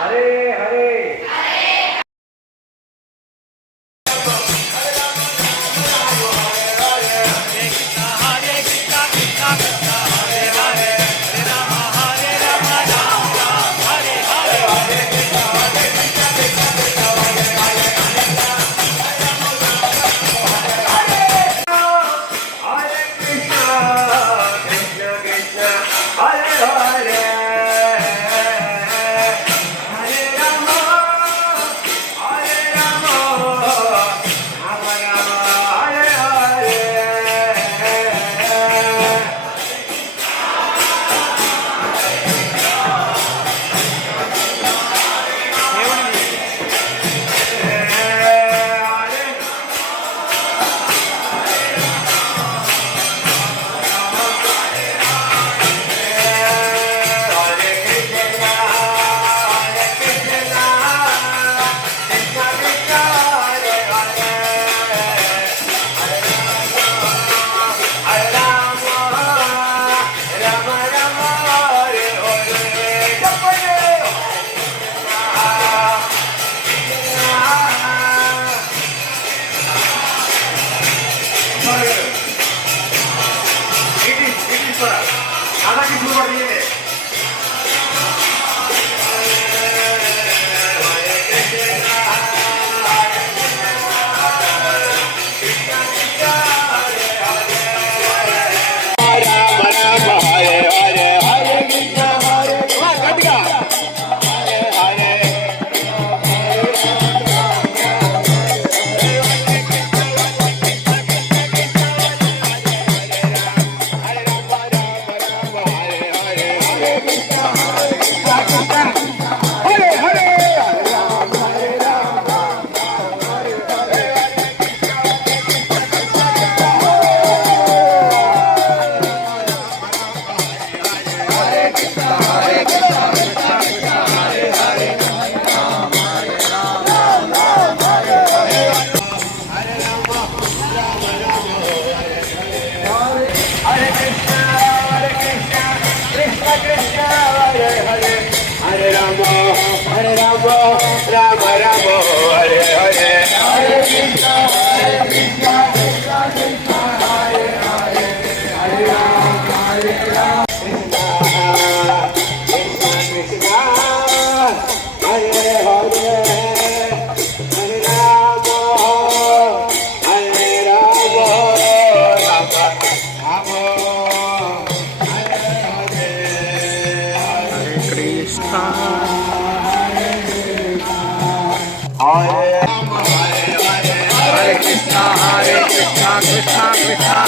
हरे हरे आधा की शुरू कर दिए Hare Rama, Rama Rama, Hare Hare, Hare Krishna, Krishna Krishna, Hare Hare, Hare Rama, Krishna Krishna, Hare Hare, Hare Rama, Hare Rama, Rama Rama, Hare Hare, Hare Krishna. Hare Krishna, Krishna Krishna,